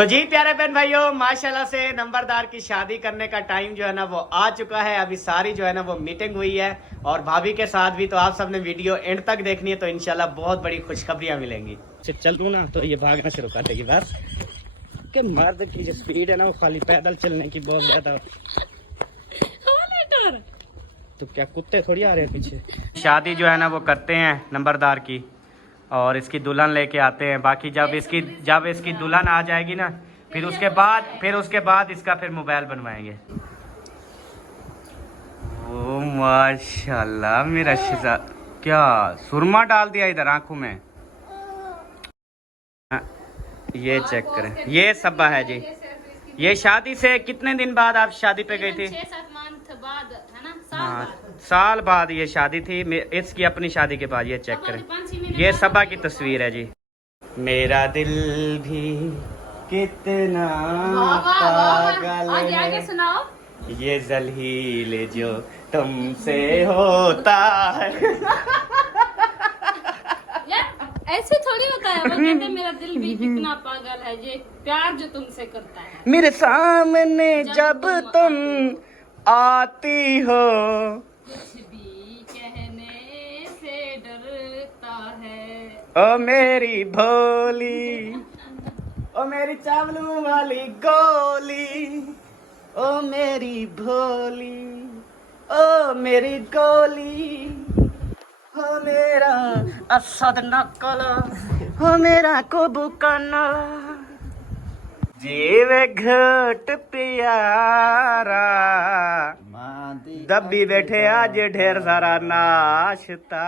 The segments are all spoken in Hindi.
तो जी प्यारे बहन भाइयों, माशाल्लाह से नंबरदार की शादी करने का टाइम जो है ना वो आ चुका है। अभी सारी जो है ना वो मीटिंग हुई है और भाभी के साथ भी। तो आप सबने वीडियो एंड तक देखनी है तो इंशाल्लाह बहुत बड़ी खुशखबरियां मिलेंगी। चल दूं ना तो ये भागना शुरू कर देगी बस कि मर्द की जो स्पीड है ना वो खाली पैदल चलने की बहुत ज्यादा। तो क्या कुत्ते थोड़ी आ रहे हैं पीछे। शादी जो है ना वो करते हैं नंबरदार की और इसकी दुल्हन लेके आते हैं। बाकी जब इसकी दुल्हन आ जाएगी ना फिर उसके बाद इसका फिर मोबाइल बनवाएंगे। ओ माशाल्लाह मेरा शिजा, क्या सुरमा डाल दिया इधर आंखों में। ये चेक करें, ये सब्बा है जी। ये शादी से कितने दिन बाद आप शादी पे गई थी? 6-7 मंथ बाद है ना, हाँ, साल बाद ये शादी थी इसकी, अपनी शादी के बाद। ये चेक करें, ये सब्बा की तस्वीर है जी। मेरा दिल भी कितना पागल आगे आगे है, सुनाओ। ये जलील जो तुमसे होता है। यार ऐसे थोड़ी होता है। वो कहते हैं मेरा दिल भी कितना पागल है, ये प्यार जो तुमसे करता है। मेरे सामने जब तुम आती हो, कुछ भी कहने से डरता है। ओ मेरी भोली, ओ मेरी चावलों वाली गोली, ओ मेरी भोली, ओ मेरी गोली, हो मेरा असद नकला, हो मेरा कुबुकना, जीवे घट प्यारा, दबी बैठे आज ढेर सारा नाश्ता।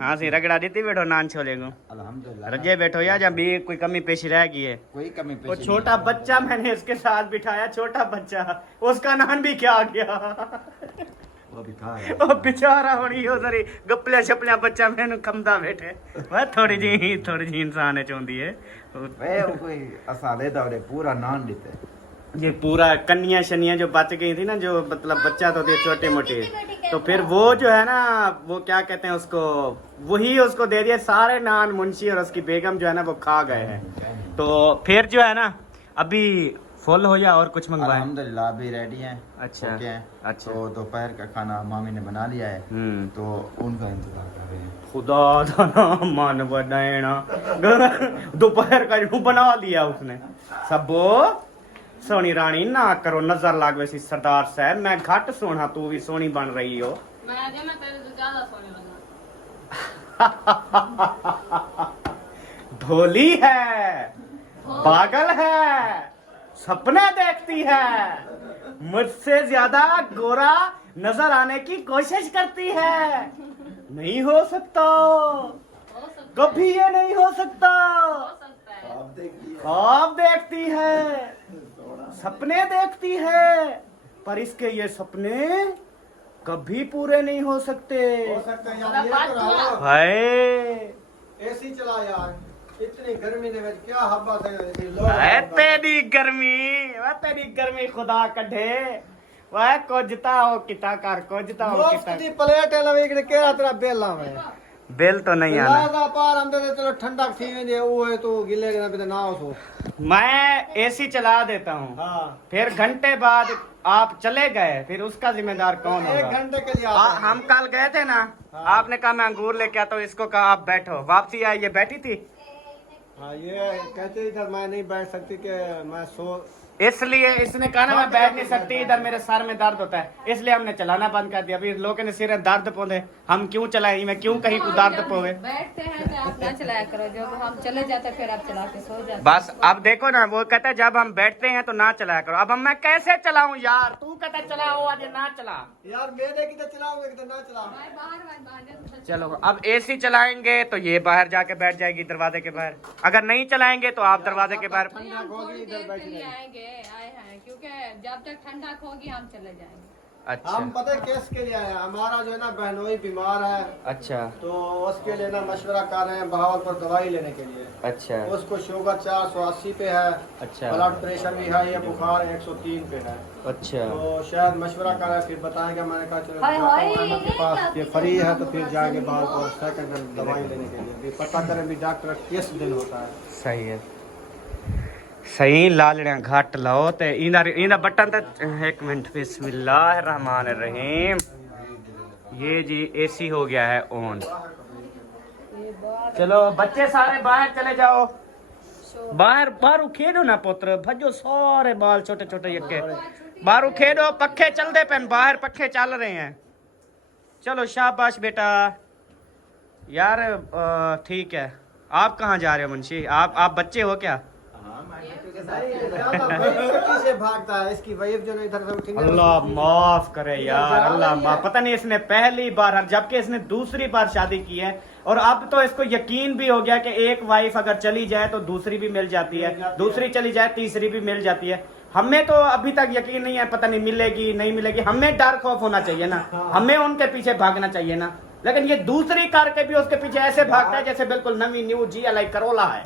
हाँ सी रगड़ा देती बैठो नान छोले को। अल्हम्दुलिल्लाह। रजे बैठो या जब भी कोई कमी पेशी रह गई है। कोई कमी वो पेशी छोटा बच्चा मैंने इसके साथ बिठाया, छोटा बच्चा, उसका नाम भी क्या गया। वो बिठाया। ਉਹ बेचारा होनी हो सरी गप्पलिया छपलिया बच्चा मैंने खमदा बैठे। वह थोड़ी जी इंसान चाहती है। वे कोई असाले दौड़े पूरा नान देते। ये पूरा कन्या शनिया जो बच गई थी ना, जो मतलब बच्चा तो थे छोटे मोटे, तो फिर वो जो है ना वो क्या कहते हैं उसको, वही उसको दे दिया। सारे नान मुंशी और उसकी बेगम जो है ना वो खा गए हैं। तो फिर जो है ना अभी फुल हो या और कुछ मंगवाए? अल्हम्दुलिल्लाह अभी रेडी हैं। अच्छा, ओके हैं। अच्छा। तो दोपहर का खाना मामी ने बना लिया है, तो उनका इंतजार कर रहे हैं। खुदा था ना मन बनाना, दोपहर का जो बना लिया उसने सबो। सोनी रानी ना करो नजर लाग वैसी सरदार साहब, मैं घट सोना तू भी सोनी बन रही हो। मैं तेरे से ज्यादा सोने लगा। भोली है, पागल है, सपने देखती है, मुझसे ज्यादा गोरा नजर आने की कोशिश करती है। नहीं हो सकता, हो सकता कभी ये नहीं हो सकता। हो सकता है। ख्वाब देखती है, सपने देखती है, पर इसके ये सपने कभी पूरे नहीं हो सकते। हो सकता है यार, ये तो रहा। हाय एसी चला यार, इतनी गर्मी ने क्या हवा से वह तेरी गर्मी खुदा कढ़े। वह कोजता हो किता कर, कोजता हो मुफ्त किता। दी प्लेट है लवे के केड़ा तेरा बेला में बिल तो नहीं आना। लादा पार अंदर से चलो ठंडक थी वेंदे ओ है तो गिले के ना ना हो। मैं एसी चला देता हूँ, हां फिर घंटे बाद आप चले गए, फिर उसका जिम्मेदार कौन एक होगा? घंटे के लिए आता है। हम कल गए थे ना, हाँ। आपने कहा मैं अंगूर लेके आता हूँ, इसको कहा आप बैठो। वापसी आई, ये बैठी थी। हाँ ये कहते इधर मैं नहीं बैठ सकती कि मैं सो, इसलिए इसने कहा ना मैं बैठ नहीं सकती, इधर मेरे सर में दर्द होता है, इसलिए हमने चलाना बंद कर दिया। अभी लोगों ने सिर दर्द पौधे, हम क्यों चलाएं, मैं क्यों कहीं को दर्द पोवे। बैठते हैं तो आप ना चलाया करो, जब हम चले जाते फिर आप चला के सो जाते। बस अब देखो ना, वो कहता है जब हम बैठते हैं तो ना चलाया करो। अब मैं कैसे चलाऊं यार, तू कहता चलाओ आज ना चला। यार मेरे की तो चलाओगे कि ना चलाओ। चलो अब एसी चलाएंगे तो ये बाहर जाके बैठ जाएगी दरवाजे के बाहर, अगर नहीं चलाएंगे तो आप दरवाजे के बाहर। ठंडक होगी इधर बैठ जाएंगे। आए हैं क्योंकि जब तक ठंडक होगी हम चले जाएंगे। अच्छा हम पता है केस के लिए आए हैं, हमारा जो है ना बहनोई बीमार है, अच्छा तो उसके लिए ना मशवरा कर रहे हैं बहावलपुर दवाई लेने के लिए। अच्छा उसको शुगर 480 पे है, अच्छा ब्लड प्रेशर भी है, ये बुखार 103 पे है। अच्छा तो शायद मशवरा कर रहा है, फिर बताएंगे। मैंने कहा चलो हाय जाता हाय, हूं अहमद के पास, ये फ्री है तो फिर जाएंगे बहावलपुर सेकंड दवाई लेने के लिए। फिर पता करें भी डॉक्टर किस दिन होता है। सही है। सही लालड़ियां घट लो ते इंदा बटन ते एक मिनट बिस्मिल्लाहिर्रहमानिर्रहीम। ये जी एसी हो गया है ऑन। चलो बच्चे सारे बाहर चले जाओ, बाहर बाहर खेलो ना पुत्र, भजो सारे बाल छोटे छोटे यक्के बाहर खेलो, पखे चलते पे बाहर पखे चल रहे हैं। चलो शाबाश बेटा यार। ठीक है, आप कहाँ जा रहे हो मुंशी? आप बच्चे हो क्या? से भागता है इसकी वाइफ जो इधर से उठी। अल्लाह माफ करे यार, अल्लाह माफ। पता नहीं इसने पहली बार, जबकि इसने दूसरी बार शादी की है, और अब तो इसको यकीन भी हो गया कि एक वाइफ अगर चली जाए तो दूसरी भी मिल जाती है, दूसरी चली जाए तीसरी भी मिल जाती है। हमें तो अभी तक यकीन नहीं है, पता नहीं मिलेगी नहीं मिलेगी। हमें डर खौफ होना चाहिए ना, हमें उनके पीछे भागना चाहिए ना। लेकिन ये दूसरी कार के भी उसके पीछे ऐसे भागता है जैसे बिल्कुल नवी न्यू GLI करोला है।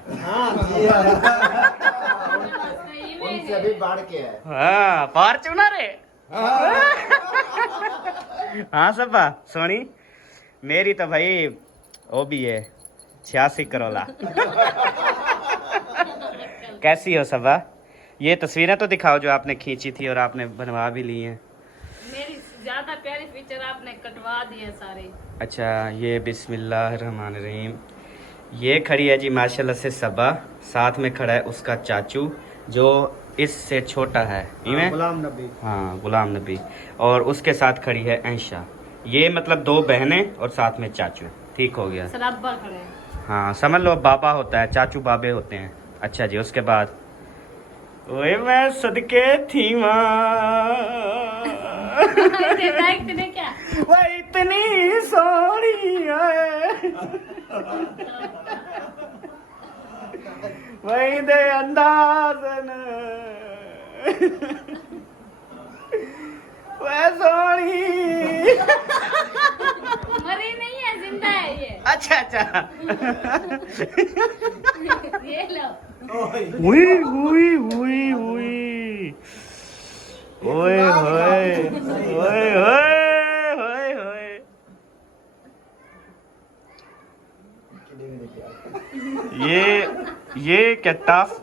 उनसे भी बढ़ के है। हाँ फॉर्च्यूनर है। हाँ सबा सोनी मेरी तो भाई वो भी है 86 करोला। कैसी हो सबा? ये तस्वीरें तो दिखाओ जो आपने खींची थी और आपने बनवा भी ली हैं। मेरी ज्यादा प्यारी पिक्चर आपने कटवा दी है सारे। अच्छा ये बिस्मिल्लाहिर्रहमानिर्रहीम। ये खड़ी है जी माशाल्लाह से सबा, साथ में खड़ा है उसका चाचू जो इससे छोटा है, गुलाम नबी। हाँ गुलाम नबी, और उसके साथ खड़ी है ऐशा। ये मतलब 2 बहनें और साथ में चाचू। ठीक हो गया। सराबा खड़े हैं। हाँ समझ लो बाबा होता है, चाचू बाबे होते हैं। अच्छा जी उसके बाद ओए मैं सदके थी इतने क्या? वो इतनी सोनी है वही दे अंदाज़न वह सोनी। मरी नहीं है, जिंदा है ये। अच्छा अच्छा। ये लो। हुई हुई हुई हुई ओए होए ओए होए होए होए। ये क्या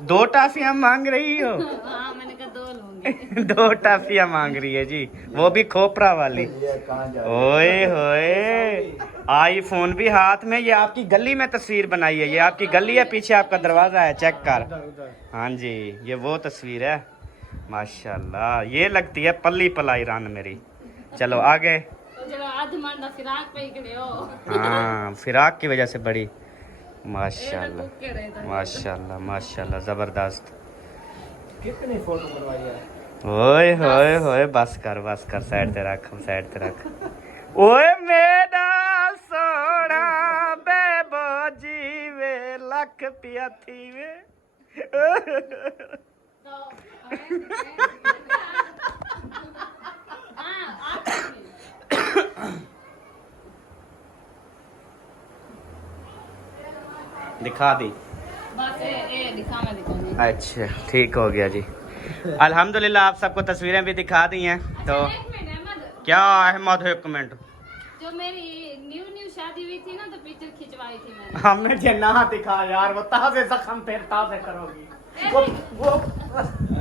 2 टाफियां मांग रही हो? हाँ मैंने कहा 2 लूंगी। 2 टाफियां मांग रही है जी, वो भी खोपरा वाली। ये कहाँ जा रही है? ओए होए आईफोन भी हाथ में। ये आपकी गली में तस्वीर बनाई है, ये आपकी गली है, पीछे आपका दरवाजा है, चेक कर। हाँ जी ये वो तस्वीर है माशाल्लाह। ये लगती है पल्ली पलाई रान मेरी। चलो आगे। तो जरा आध मंडा फिराक पे ही खड़े हो। हाँ फिराक की वजह से बड़ी माशाल्लाह कुक के रहे थे। माशाल्लाह माशाल्लाह जबरदस्त। कितनी फोटो बनवाई है? ओए होए होए बस कर साइड ते रख साइड ते रख। ओए मेरा सोना बेबो जीवे लख पिया थी वे। दिखा दी। बस ये दिखा मैं दिखाऊंगी। अच्छा ठीक हो गया जी। अल्हम्दुलिल्लाह आप सबको तस्वीरें भी दिखा दी हैं। तो एक मिनट अहमद, क्या अहमद एक मिनट, जो मेरी न्यू शादी हुई थी ना तो पिक्चर खिंचवाई थी मैंने। हमने जे ना दिखा यार, वो ताजे जख्म फिर ताजे करोगी।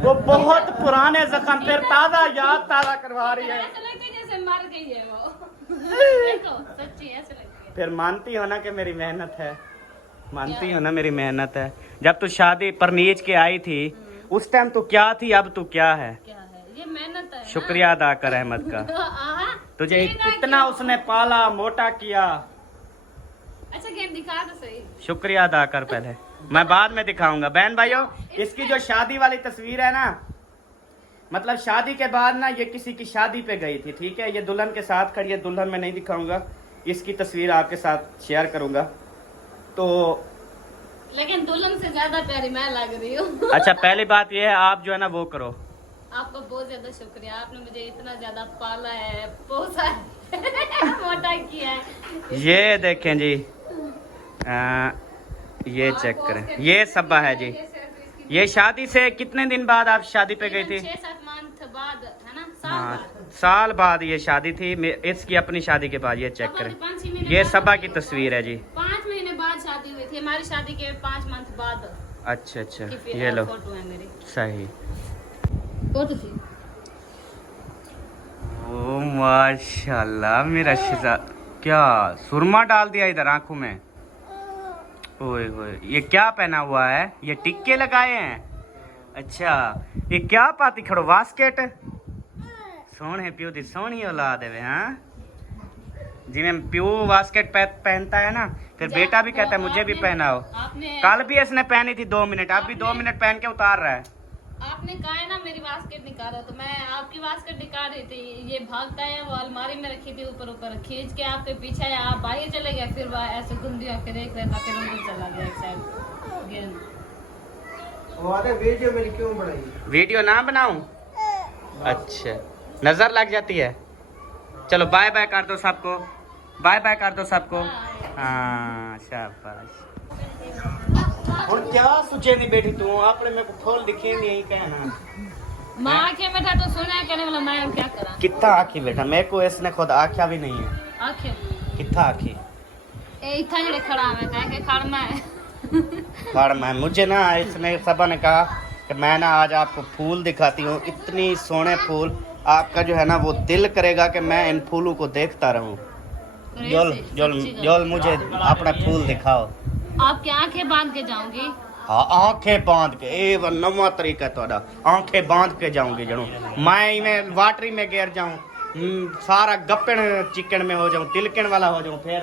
वो बहुत पुराने जख्म फिर ताजा याद ताजा करवा रही है। ऐसा लगता है जैसे मर गई है वो। देखो सच्ची ऐसे लगती है। फिर मानती हो ना कि मेरी मेहनत है, मानती हो ना मेरी मेहनत है। जब तू शादी पर नीच के आई थी उस टाइम तू क्या थी, अब तू क्या है? क्या है ये मेहनत है। शुक्रिया अदा कर अहमद का। तुझे इतना उसने पाला मोटा किया, अच्छा गेम दिखा तो सही। शुक्रिया अदा कर पहले, मैं बाद में दिखाऊंगा। बहन भाइयों इसकी जो शादी वाली तस्वीर है ना, मतलब शादी के बाद ना ये किसी की शादी पे गई थी, ठीक है। ये दुल्हन के साथ खड़ी है, दुल्हन में नहीं दिखाऊंगा, इसकी तस्वीर आपके साथ शेयर करूंगा। तो लेकिन दुल्हन से ज्यादा प्यारी मैं लग रही हूँ। अच्छा पहली बात ये है आप जो है ना वो करो। आपका बहुत ज्यादा शुक्रिया, आपने मुझे इतना ज्यादा पाला है, पोसा है, मोटा किया है। ये देखें जी, ये चेक करें, ये सब्बा है जी। ये शादी से कितने दिन बाद आप शादी पे गई थी? 6-7 मंथ बाद है ना, साल हाँ बाद। साल बाद ये शादी थी इसकी, अपनी शादी के बाद। ये चेक करें, 5-6 महीने ये बाद- सब्बा की तस्वीर है जी। 5 महीने बाद शादी हुई थी, हमारी शादी के 5 मंथ बाद। अच्छा अच्छा, कि फिर ये लो फोटो है मेरी। सही। फोटो थी। ओ माशाल्लाह मेरा शिजा, क्या सुरमा डाल दिया इधर आंखों में। ओए होए, ये क्या पहना हुआ है? ये टिक्के लगाए हैं? अच्छा, ये क्या पाती खड़ो वास्केट? सोहने प्यो दी सोहनी औलाद है वे, हाँ। जिवें प्यो वास्केट पहनता है ना, फिर बेटा भी कहता है मुझे भी पहनाओ। आपने कल भी इसने पहनी थी 2 मिनट, अब भी 2 मिनट पहन के उतार रहा है। आपने कहा है ना मेरी बास्केट निकालो, तो मैं आपकी बास्केट निकाल रही थी। ये भागता है, वो अलमारी में रखी थी ऊपर ऊपर, खींच के आपके पीछे आया, आप बाहर चले गए, फिर वह ऐसे गुंदी आके देख रहा था, फिर अंदर चला गया एक साइड गेंद। वो आते वीडियो मेरी क्यों बनाई? वीडियो ना बनाऊं? अच्छा, नजर लग जाती है। चलो बाय बाय कर दो सबको, बाय बाय कर दो सबको। हाँ शाबाश। और क्या सोचे नहीं बेटी तू, आपने मेरे को खोल दिखे नहीं, यही कहना। माँ आंखें बैठा तो सोना कहने वाला, मैं क्या करा। कितना आखी बेटा, मेरे को इसने खुद आख्या भी नहीं है। आंखें कितना आखी ए इतना जड़े खड़ा है, कह के खड़ना है। खड़ में मुझे ना, इसने सबा ने कहा कि मैं ना आज आपको फूल दिखाती हूँ, इतनी सोने फूल, आपका जो है ना वो दिल करेगा कि मैं इन फूलों को देखता रहूं। जोल जोल जोल मुझे अपना फूल दिखाओ। आपकी आंखें बांध के जाऊंगी। हाँ आंखें बांध के, ए वो नवा तरीका थोड़ा, आंखें बांध के जाऊंगी जणो मैं इवें वाटरी में गिर जाऊं, सारा गप्पण चिकन में हो जाऊं, तिलकन वाला हो जाऊं, फिर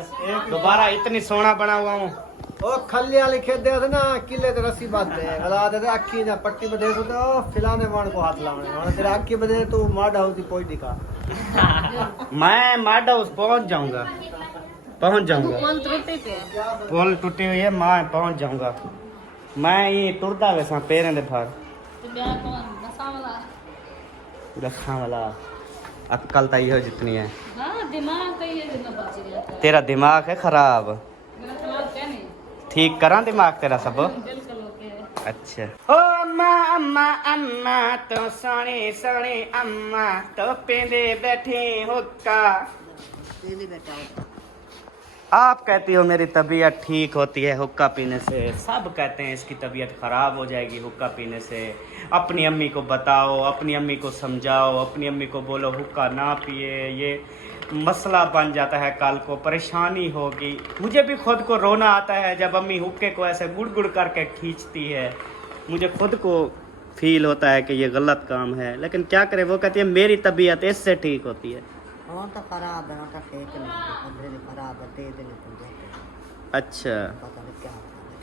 दोबारा इतनी सोना बना हुआ हूँ। ओ खल्ले वाले खेत दे थे ना, किले ते रस्सी बांधते हैं, गला देते अक्की ना पट्टी में देखो तो फिलाने वाण को हाथ लाने वाण तेरा अक्की बदे तू माड हाउस दी पोई दिखा। मैं माड हाउस पहुंच जाऊंगा, पहुंच जाऊंगा। पुल त्रुटि पे पुल टूटी हुई है, मैं पहुंच जाऊंगा। मैं ये टुरदा वैसा पैरें दे फार तो ब्याह कौन नशा वाला। रखा वाला अक्कल तो ये जितनी है। हाँ दिमाग का ये दिन बच गया था। तेरा दिमाग है खराब, मेरा दिमाग क्या नहीं ठीक करा दिमाग तेरा सब। बिल्कुल ओके है। अच्छा। ओ अम्मा अम्मा अम्मा तो सोनी सोनी अम्मा तो पेंदे बैठे हुक्का। आप कहती हो मेरी तबीयत ठीक होती है हुक्का पीने से, सब कहते हैं इसकी तबीयत खराब हो जाएगी हुक्का पीने से। अपनी अम्मी को बताओ, अपनी अम्मी को समझाओ, अपनी अम्मी को बोलो हुक्का ना पिए, ये मसला बन जाता है, कल को परेशानी होगी। मुझे भी खुद को रोना आता है जब अम्मी हुक्के को ऐसे गुड़ गुड़ करके खींचती है, मुझे खुद को फील होता है कि ये गलत काम है, लेकिन क्या करें, वो कहती है मेरी तबीयत इससे ठीक होती है। तो खराब है, तो ठीक नहीं, खराब है, दे देने तुम देते हैं। अच्छा, पता नहीं क्या होता है।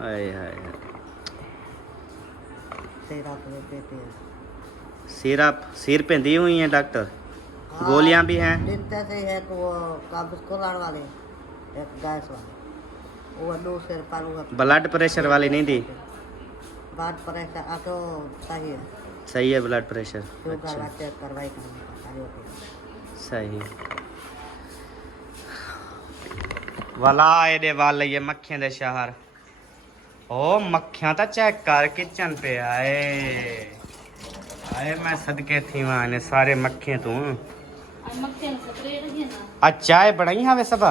हाय हाय हाय। तेरा तो देते हैं। सिरप सिर पे दी हुई हैं डॉक्टर, हाँ, गोलियां भी हैं। जितने से है तो वो काबुस कुरान वाले, एक गैस वाले, वो दूसरे पर वो ब्लड प्रेशर वाली नहीं दी? ब्लड प्रेशर तो सही है, सही है ब्लड प्रेशर। शुगर अच्छा का चेक करवाई करने का सारी होती है। सही वाला एडे वाले ये मक्खियां दे शहर। ओ मक्खियां ता चेक कर किचन पे आए आए, मैं सदके थी वहां ने सारे मक्खियां तू। आज मक्खियां सतरे रही ना। आज चाय बनाई हवे सबा?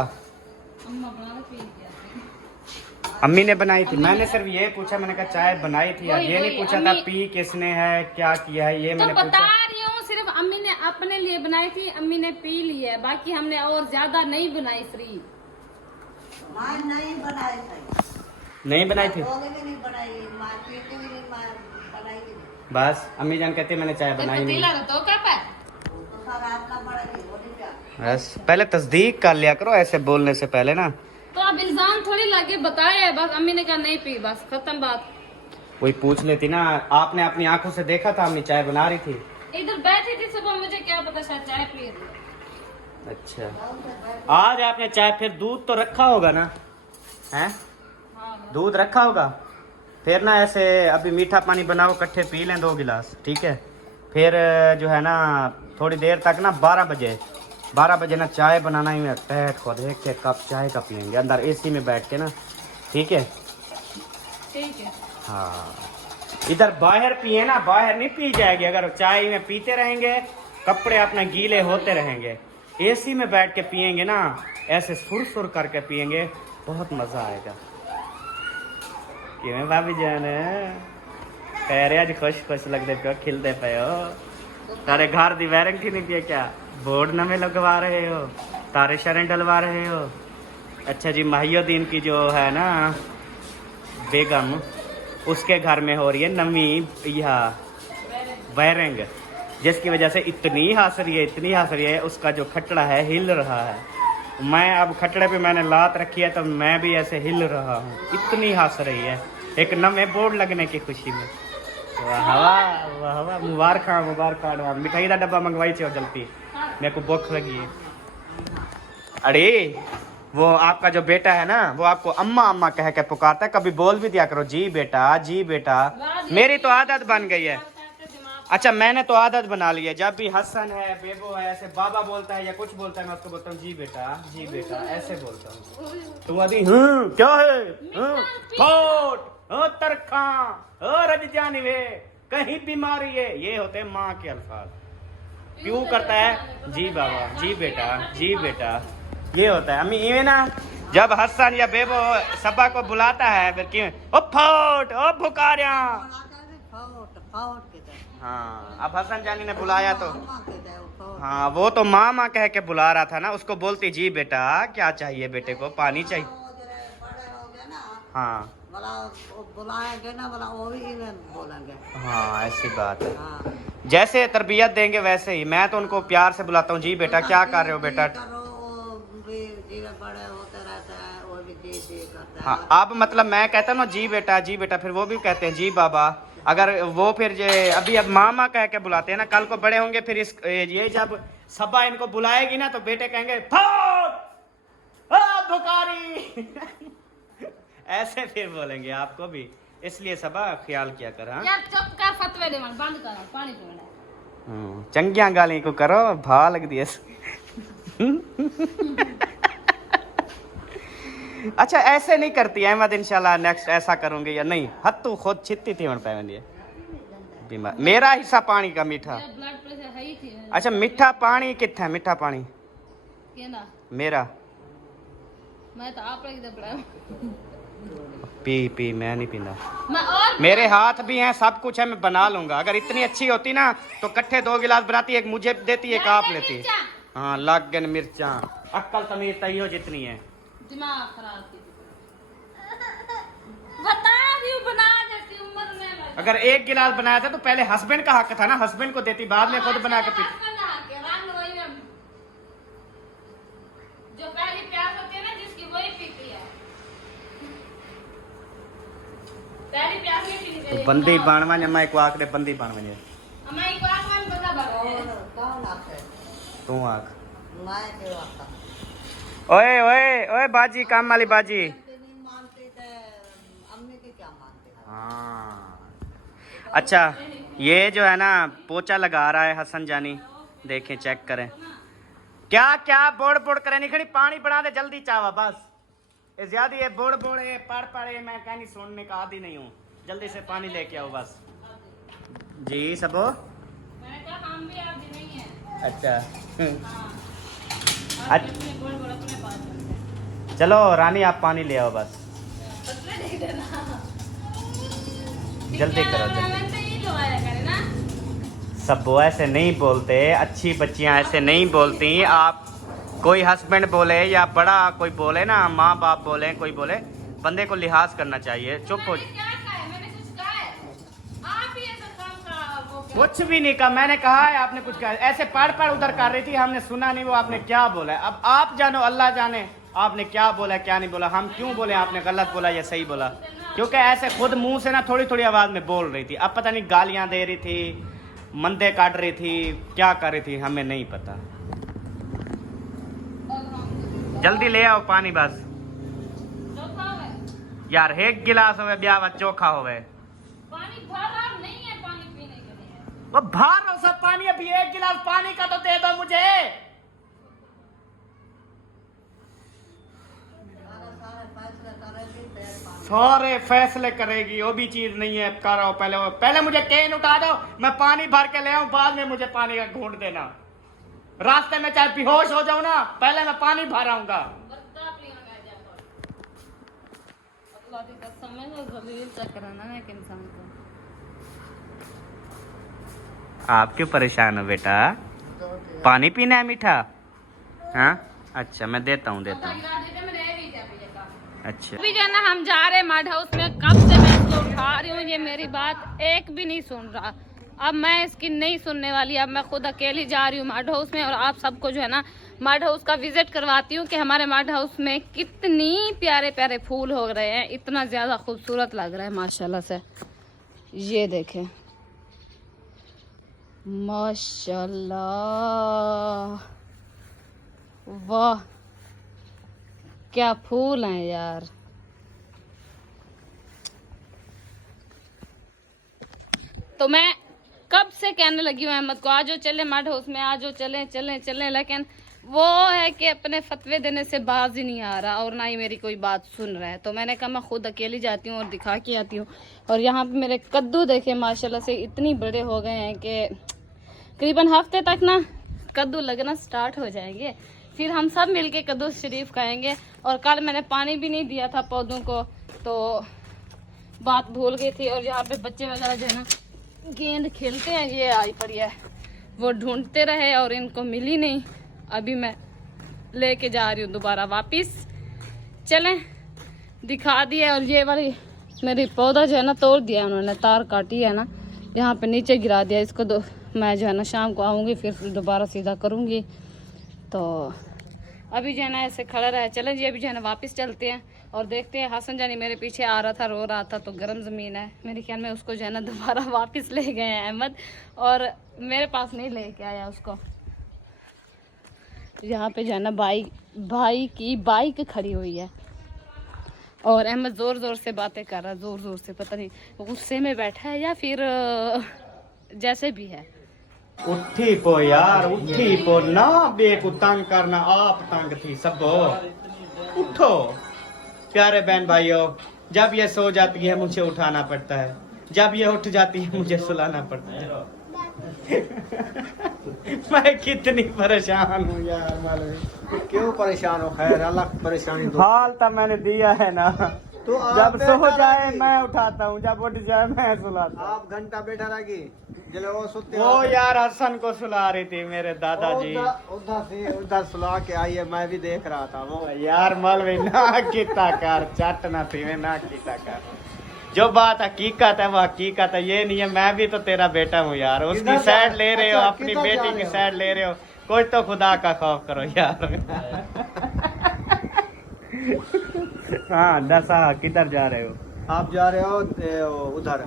अम्मा बना के पी गया। अम्मी ने बनाई थी, मैंने सिर्फ ये पूछा, मैंने कहा चाय बनाई थी, वही, ये नहीं वही, पूछा था अम्मी- पी किसने है क्या किया है, ये तो मैंने बता पूछा। रही हूँ, सिर्फ अम्मी ने अपने लिए बनाई थी, अम्मी ने पी ली है, बाकी हमने और ज्यादा नहीं बनाई फ्री। माँ नहीं बनाई सही, नहीं बनाई थी लोगे भी नहीं बनाई, माँ पीती भी नहीं, माँ बनाई भी नहीं। बस। अम्मी जान कहती मैंने चाय बनाई नहीं। पतीला तो क्या पे वो तो सब आपका पड़ेगी, वो नहीं क्या। बस पहले तस्दीक कर लिया करो ऐसे बोलने से पहले ना। तो अब इल्जाम थोड़ी लगे, बताया है बस, अम्मी ने कहा नहीं पी, बस खत्म बात। वही पूछ लेती ना, आपने अपनी आंखों से देखा था अम्मी चाय बना रही थी। इधर बैठी थी सुबह, मुझे क्या पता शायद चाय पी रही। अच्छा, आज आपने चाय फिर दूध तो रखा होगा ना? हैं? हाँ दूध रखा होगा, फिर ना ऐसे अभी मीठा पानी बनाओ, इकट्ठे पी लें 2 गिलास, ठीक है? फिर जो है ना थोड़ी देर तक ना 12 बजे ना चाय बनाना ही है, पैट खुद एक कप चाय का पियेंगे अंदर एसी में बैठ के ना, ठीक है? ठीक है। हाँ, इधर बाहर पिए ना, बाहर नहीं पी जाएगी। अगर चाय में पीते रहेंगे कपड़े अपने गीले होते रहेंगे, एसी में बैठ के पियेंगे ना, ऐसे सुर सुर करके पियेंगे, बहुत मज़ा आएगा। किवें भाभी जान पैरे आज खुश खुश लगते पे हो, खिलते पे हो। तारे घर दी वारंटी नहीं पी क्या? बोर्ड नवे लगवा रहे हो, तारे शरण डलवा रहे हो। अच्छा जी, माहियुद्दीन की जो है ना बेगम, उसके घर में हो रही है नवी यह वायरिंग, जिसकी वजह से इतनी हंस रही है, उसका जो खटड़ा है हिल रहा है। मैं अब खटड़े पे मैंने लात रखी है तो मैं भी ऐसे हिल रहा हूँ, इतनी हंस रही है एक नवे बोर्ड लगने की खुशी में। वाह वाह वाह, मुबारक मिठाई का डब्बा मंगवाई थी और जल्दी मेरे को भूख लगी है। अरे वो आपका जो बेटा है ना, वो आपको अम्मा अम्मा कह के पुकारता है, कभी बोल भी दिया करो जी बेटा जी बेटा। मेरी तो आदत बन गई है। अच्छा, मैंने तो आदत बना ली है, जब भी हसन है, बेबो है, ऐसे बाबा बोलता है या कुछ बोलता है, मैं उसको बोलता हूँ जी बेटा ऐसे बोलता हूँ। तुम आदि क्या है फोट तरखा रज जानी वे कहीं बीमारी है, ये होते हैं माँ के अल्फाज। क्यों करता है जी बाबा जी बेटा, ये होता है। अम्मी इवे ना जब हसन या बेबो सबा को बुलाता है फिर क्यों ओ फोट ओ भुकारिया। हाँ, अब हसन जानी ने बुलाया तो हाँ, वो तो मामा कह के बुला रहा था ना, उसको बोलती जी बेटा क्या चाहिए बेटे को, पानी चाहिए। हाँ बुलाएंगे ना, वो भी बोलेंगे। हाँ ऐसी बात है। हाँ। जैसे तरबियत देंगे वैसे ही। मैं तो उनको प्यार से बुलाता हूँ जी बेटा क्या कर रहे हो बेटा। बड़े होते रहते हैं, वो भी जी करते हैं। हाँ, अब मतलब मैं कहता हूँ ना जी बेटा, फिर वो भी कहते हैं जी बाबा। अगर वो फिर अभी अब मामा कह के बुलाते हैं ना, कल को बड़े होंगे फिर ये जब सबा इनको बुलाएगी ना तो बेटे कहेंगे भुकारी ऐसे फिर बोलेंगे आपको भी, इसलिए सबा ख्याल किया कर। हाँ यार चुप कर, फतवे दे मन बंद कर, पानी पीना। चंगिया गाली को करो, भा लग दी अच्छा ऐसे नहीं करती अहमद, इंशाल्लाह नेक्स्ट ऐसा करूंगी या नहीं। हत्तू खुद छित्ती थी बीमार। मेरा हिस्सा पानी का मीठा। ब्लड प्रेशर है ही थी। अच्छा मीठा पानी कितना है? मीठा पानी केना मेरा मैं तो आप रख दे बड़ा पी मैं नहीं पीना। मैं और मेरे हाथ भी हैं, सब कुछ है, मैं बना लूंगा। अगर इतनी अच्छी होती ना तो कट्ठे 2 गिलास बनाती, एक मुझे देती एक आप लेती। हाँ लग गन मिर्चा, अक्ल तमीर तैयो जितनी है। दिमाग खराब की बता रही हूँ, बना देती उम्र में। अगर 1 गिलास बनाया था तो पहले हस्बैंड का हक था ना, हस्बैंड को देती, बाद में खुद बना के पीती। जो पहली प्यास होती है ना जिसकी, वही पीती है। पहली प्यास नहीं पीती है। बंदी बाणवा ने मैं को आकड़े बंदी बाणवा ने मैं एक बार मन बंदा बगा कौन आपसे? तू आख। मैं क्यों आता? ओए ओए ओए बाजी, काम वाली बाजी। नहीं मानते थे, अम्मी की क्या मानते हैं? हाँ अच्छा, ये जो है ना पोचा लगा रहा है हसन जानी, देखें चेक करें। क्या क्या बोड़ बोड़ करे नहीं खड़ी, पानी बना दे जल्दी चावा बस। ये ज्यादा ये बोड़ बोड़े पढ़ मैं कहनी सुनने का आदी नहीं हूँ, जल्दी से पानी लेके आओ बस। जी सबो मैंने कहा हम भी आप नहीं है। अच्छा हाँ अपने बोल बोल अपने पास करते हैं। चलो रानी आप पानी ले आओ बस, पतले नहीं देना, जल्दी करो जल्दी। मैं तो ये लवाया करे ना। सब वो ऐसे नहीं बोलते, अच्छी बच्चियां ऐसे नहीं बोलती। आप कोई हस्बैंड बोले या बड़ा कोई बोले ना, माँ बाप बोले, कोई बोले, बंदे को लिहाज करना चाहिए। चुप हो। मैंने क्या कहा है? मैंने कुछ कहा है? आप ही ऐसा काम का वो क्या? कुछ भी नहीं कहा, मैंने कहा है आपने कुछ कहा। ऐसे पढ़ उधर कर रही थी, हमने सुना नहीं वो आपने क्या बोला। अब आप जानो, अल्लाह जाने आपने क्या बोला क्या नहीं बोला। हम क्यों बोले आपने गलत बोला या सही बोला, क्योंकि ऐसे खुद मुंह से ना थोड़ी थोड़ी आवाज में बोल रही थी। अब पता नहीं गालियां दे रही थी, मंदे काट रही थी, क्या कर रही थी हमें नहीं पता। जल्दी ले आओ पानी बस चोखा है यार, 1 गिलास होवे ब्याह चोखा होवे। पानी भरा नहीं है, पानी पीने के लिए। वो भार सब पानी, अभी 1 गिलास पानी का तो दे दो मुझे। सारे फैसले करेगी, वो भी चीज नहीं है। करो पहले मुझे केन उठा दो, मैं पानी भर के ले आऊं, बाद में मुझे पानी का घूंट देना। रास्ते में चाहे बेहोश हो जाऊं ना, पहले मैं पानी भर आऊंगा। अल्लाह की कसम है तो जलील सा कराना है एक इंसान को। आप क्यों परेशान हो बेटा? पानी पीना है मीठा? हाँ अच्छा मैं देता हूँ अच्छा अभी जो है ना हम जा रहे हैं मार्ट हाउस में। कब से मैं इसको उठा रही हूँ, ये मेरी बात एक भी नहीं सुन रहा। अब मैं इसकी नहीं सुनने वाली, अब मैं खुद अकेली जा रही हूँ मार्ट हाउस में और आप सबको जो है ना मार्ट हाउस का विजिट करवाती हूँ कि हमारे मार्ट हाउस में कितनी प्यारे प्यारे फूल हो रहे हैं, इतना ज़्यादा खूबसूरत लग रहा है माशाल्लाह से। ये देखें माशाल्लाह, वाह क्या फूल हैं यार। तो मैं कब से कहने लगी हूँ अहमद को आज जो चले मार्ट हाउस में, आज जो चले चले चले, लेकिन वो है कि अपने फतवे देने से बाज ही नहीं आ रहा और ना ही मेरी कोई बात सुन रहा है। तो मैंने कहा मैं खुद अकेली जाती हूँ और दिखा के आती हूँ। और यहाँ पे मेरे कद्दू देखे माशाल्लाह से इतनी बड़े हो गए हैं कि करीबन हफ्ते तक ना कद्दू लगना स्टार्ट हो जाएंगे, फिर हम सब मिलके कद्दू शरीफ खाएंगे। और कल मैंने पानी भी नहीं दिया था पौधों को तो बात भूल गई थी। और यहाँ पे बच्चे वगैरह जो है ना गेंद खेलते हैं, ये आई पड़ी है, वो ढूंढते रहे और इनको मिली नहीं। अभी मैं लेके जा रही हूँ दोबारा वापिस। चलें दिखा दिया। और ये वाली मेरी पौधा जो है ना तोड़ दिया उन्होंने, तार काटी है ना यहाँ पे नीचे गिरा दिया इसको। मैं जो है ना शाम को आऊँगी फिर दोबारा सीधा करूँगी। तो अभी जो है ना ऐसे खड़ा रहा। चलें जी अभी जो है ना वापस चलते हैं और देखते हैं। हसन जानी मेरे पीछे आ रहा था, रो रहा था, तो गर्म ज़मीन है मेरे ख्याल में, उसको जो है ना दोबारा वापस ले गए हैं अहमद, और मेरे पास नहीं लेके आया उसको। यहाँ पे जो है ना भाई की बाइक खड़ी हुई है और अहमद ज़ोर ज़ोर से बातें कर रहा है, ज़ोर ज़ोर से, पता नहीं गुस्से में बैठा है या फिर जैसे भी है। उठी पो यार, उठी पो ना, बेकू तंग करना, आप तंग थी सबो। उठो प्यारे बहन भाइयों, जब ये सो जाती है मुझे उठाना पड़ता है, जब ये उठ जाती है मुझे सुलाना पड़ता है। मैं कितनी परेशान हूँ यार मालूम। क्यों परेशान हो? खैर अल्लाह परेशानी दो। हाल तो मैंने दिया है ना, तो आप जब सो बैठा जाए रही। मैं उठाता हूँ, जब उठ जाए मैं सुलाता हूँ। आप घंटा बैठा रहेगी जले वो सुते वो यार हसन को सुला रही थी मेरे दादाजी। उधर सुला के आई है, मैं भी देख रहा था वो। यार मलवी ना किता कर, चट ना थी मैं ना किता कर। जो बात हकीकत है वो हकीकत है, ये नहीं है मैं भी तो तेरा बेटा हूँ यार। उसकी किधर साइड जा- ले रहे हो, अच्छा, अपनी किधर जा बेटी रहे की हो? साइड ले रहे हो, कुछ तो खुदा का खौफ करो यार। हाँ दसा किधर जा रहे हो? आप जा रहे हो उधर।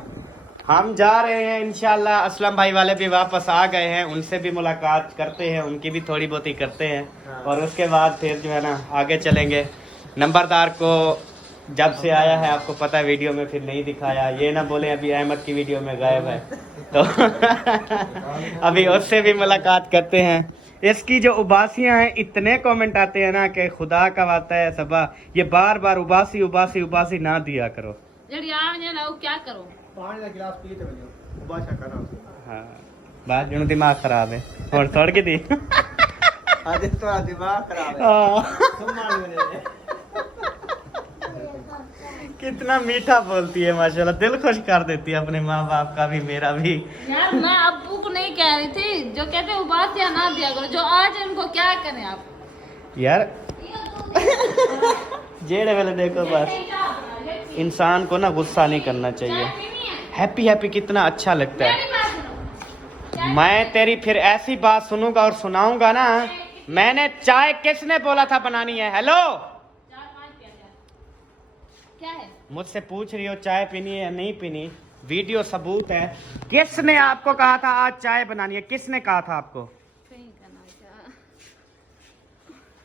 हम जा रहे हैं इंशाल्लाह। असलम भाई वाले भी वापस आ गए हैं, उनसे भी मुलाकात करते हैं, उनकी भी थोड़ी बहुत ही करते हैं। हाँ। और उसके बाद फिर जो है ना आगे चलेंगे। नंबरदार को जब से आया है आपको पता है वीडियो में फिर नहीं दिखाया, ये ना बोले अभी अहमद की वीडियो में गायब है, तो अभी उससे भी मुलाकात करते हैं। इसकी जो उबासियां हैं, इतने कमेंट आते हैं ना कि खुदा का वास्ता है सबा, ये बार बार उबासी उबासी उबासी ना दिया करो। जड़ी आप ने लाओ क्या करो, पानी का गिलास पी तो लियो, बादशाह करो। हाँ बात जो दिमाग खराब है और तोड़ के दी। आज तो दिमाग खराब है। हाँ। संभाल मेरे। कितना मीठा बोलती है माशाल्लाह, दिल खुश कर देती है अपने माँ बाप का भी, मेरा भी। यार मैं अब्बू को नहीं कह रही थी, जो कहते हैं बात या ना दिया करो, जो आज उनको क्या करें आप। यार जेड़े वेले देखो बस इंसान को ना गुस्सा नहीं करना चाहिए। हैप्पी हैप्पी कितना अच्छा लगता है। मैं तेरी फिर ऐसी बात सुनूंगा और सुनाऊंगा ना। मैंने चाय किसने बोला था बनानी है? हेलो क्या है? मुझसे पूछ रही हो चाय पीनी है या नहीं पीनी? वीडियो सबूत है। किसने आपको कहा था आज चाय बनानी है? किसने कहा था आपको?